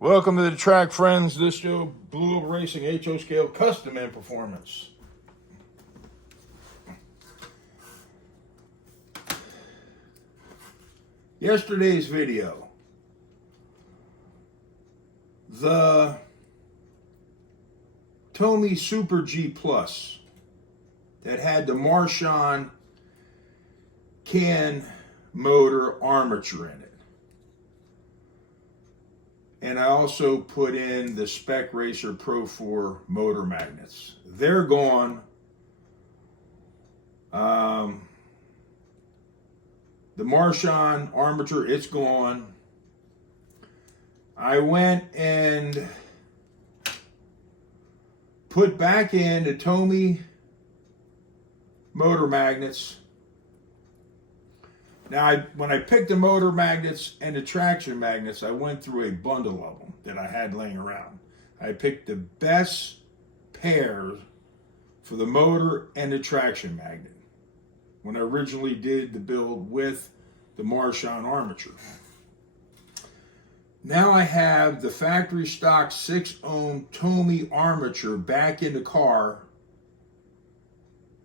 Welcome to the track, friends. This Joe Blue Oval Racing HO Scale Custom and Performance. Yesterday's video, the Tomy Super G Plus that had the Marchand can motor armature in it. And I also put in the Spec Racer Pro 4 motor magnets. They're gone. The Marchand armature, it's gone. I went and put back in the Tomy motor magnets. Now, when I picked the motor magnets and the traction magnets, I went through a bundle of them that I had laying around. I picked the best pairs for the motor and the traction magnet when I originally did the build with the Marchand armature. Now I have the factory stock 6-ohm Tomy armature back in the car,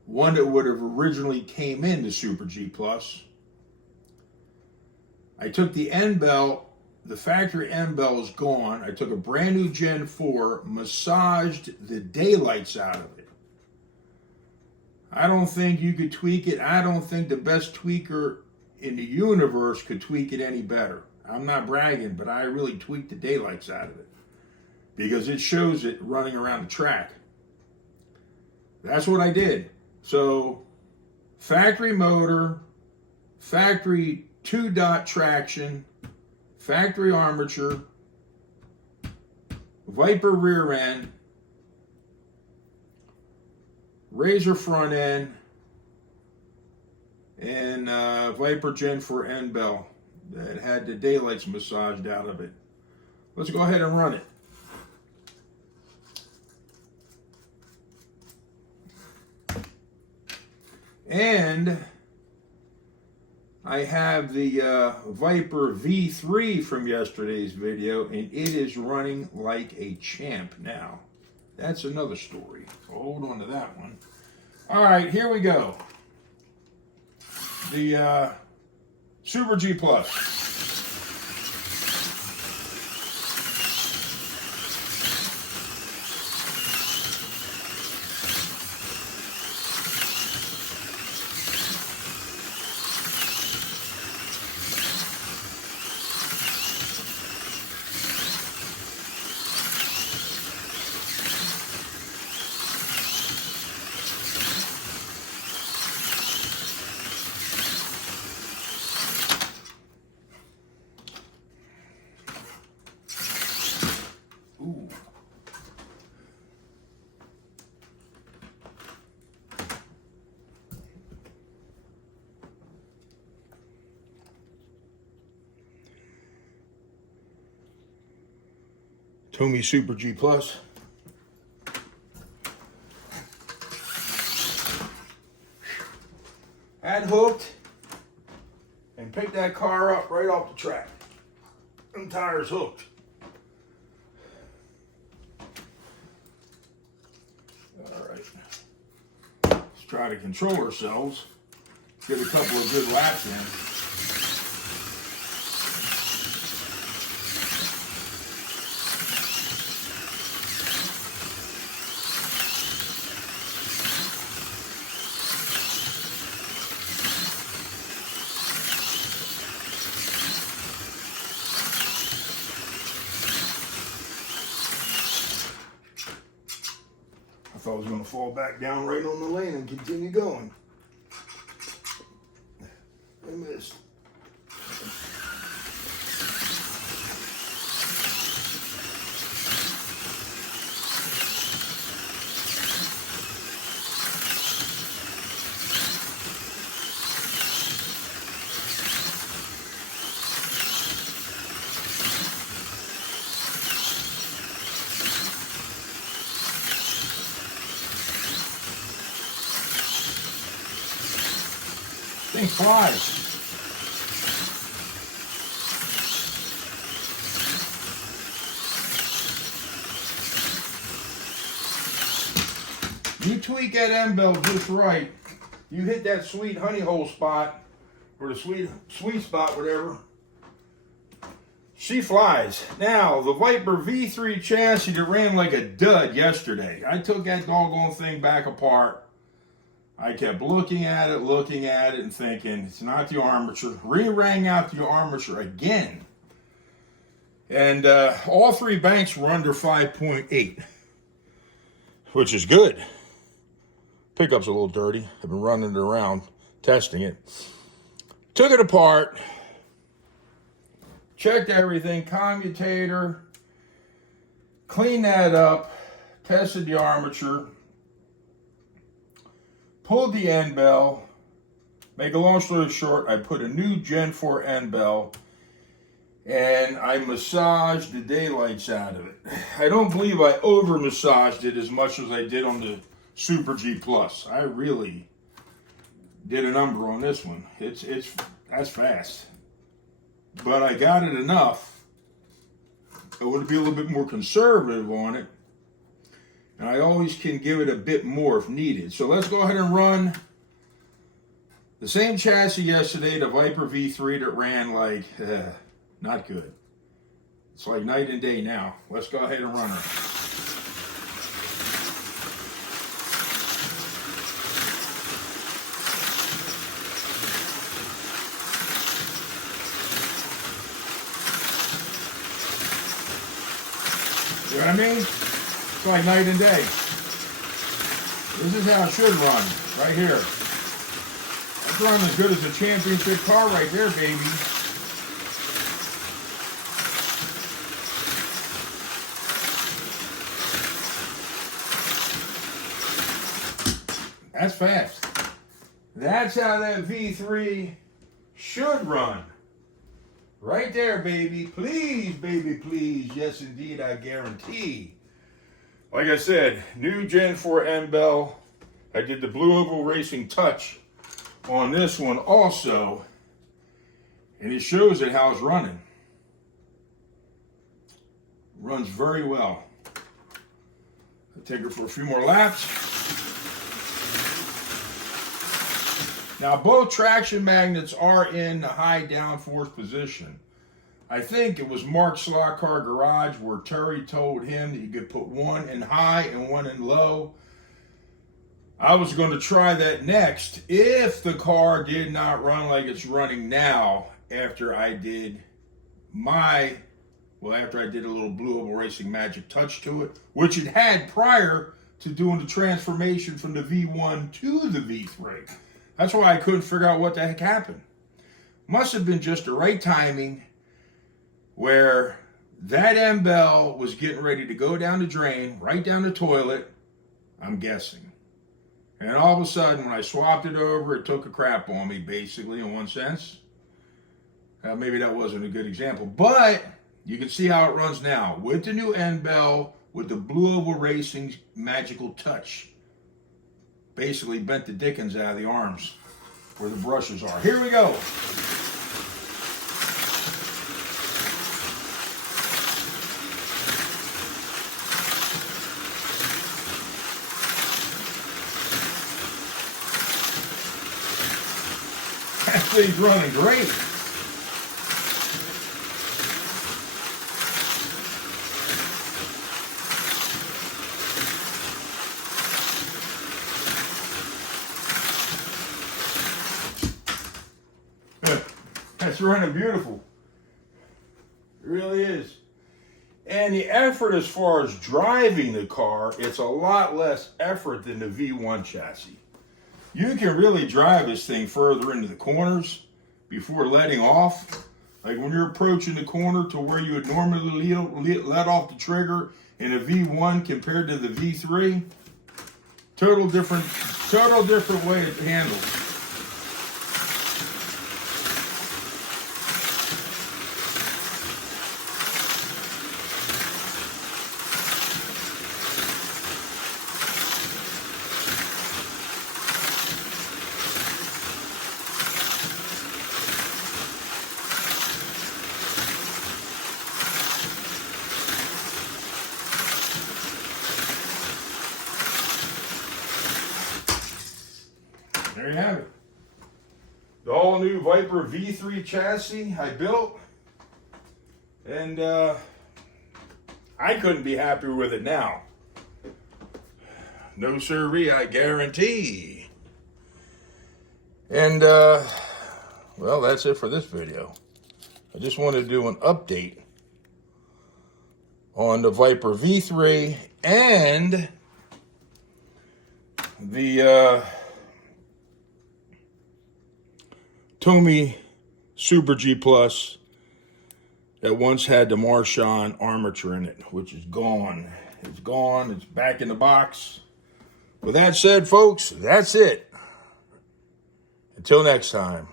one that would have originally came in the Super G Plus. I took the end bell, the factory end bell is gone. I took a brand new Gen 4, massaged the daylights out of it. I don't think you could tweak it. I don't think the best tweaker in the universe could tweak it any better. I'm not bragging, but I really tweaked the daylights out of it because it shows it running around the track. That's what I did. So, factory motor, factory 2-dot traction, factory armature, Viper rear end, Razor front end, and Viper Gen 4 end bell that had the daylights massaged out of it. Let's go ahead and run it. And I have the Viper V3 from yesterday's video, and it is running like a champ now. That's another story. So hold on to that one. All right, here we go. The Super G Plus. Ooh. Tomy Super G Plus. Had hooked and picked that car up right off the track. Them tires hooked. Let's try to control ourselves. Get a couple of good laps in. I thought I was going to fall back down right on the lane and continue going. I missed. Thing flies. You tweak that end bell just right. You hit that sweet honey hole spot, or the sweet spot, whatever. She flies. Now, the Viper V3 chassis that ran like a dud yesterday. I took that doggone thing back apart. I kept looking at it, and thinking, it's not the armature. Re-rang out the armature again. And all three banks were under 5.8, which is good. Pickup's a little dirty. I've been running it around, testing it. Took it apart. Checked everything, commutator, cleaned that up, tested the armature, pulled the end bell. Make a long story short, I put a new Gen 4 end bell, and I massaged the daylights out of it. I don't believe I over-massaged it as much as I did on the Super G Plus. I really did a number on this one. That's fast. But I got it enough. I want to be a little bit more conservative on it. And I always can give it a bit more if needed. So let's go ahead and run the same chassis yesterday, the Viper V3 that ran like, not good. It's like night and day now. Let's go ahead and run it. You know what I mean? It's like night and day. This is how it should run, right here. That's running as good as a championship car right there, baby. That's fast. That's how that V3 should run. Right there, baby. Please, baby, please. Yes, indeed, I guarantee. Like I said, new Gen 4 end bell. I did the Blue Oval Racing touch on this one also. And it shows it how it's running. Runs very well. I'll take her for a few more laps. Now, both traction magnets are in the high downforce position. I think it was Mark's Slot Car Garage where Terry told him that you could put one in high and one in low. I was going to try that next if the car did not run like it's running now after I did after I did a little Blue Oval Racing magic touch to it, which it had prior to doing the transformation from the V1 to the V3. That's why I couldn't figure out what the heck happened. Must have been just the right timing where that end bell was getting ready to go down the drain, right down the toilet, I'm guessing. And all of a sudden, when I swapped it over, it took a crap on me, basically, in one sense. Maybe that wasn't a good example, but you can see how it runs now. With the new end bell, with the Blue Oval Racing magical touch. Basically bent the dickens out of the arms where the brushes are. Here we go. That thing's running great. It's running beautiful. It really is. And the effort as far as driving the car, it's a lot less effort than the V1 chassis. You can really drive this thing further into the corners before letting off. Like when you're approaching the corner to where you would normally let off the trigger in a V1 compared to the V3. Total different way to handle it. there you have it. The all-new Viper V3 chassis I built. And I couldn't be happier with it now. No sirree, I guarantee. And, well, that's it for this video. I just wanted to do an update on the Viper V3 and the Tomy Super G Plus that once had the Marchand armature in it, which is gone. It's gone. It's back in the box. With that said, folks, that's it. Until next time.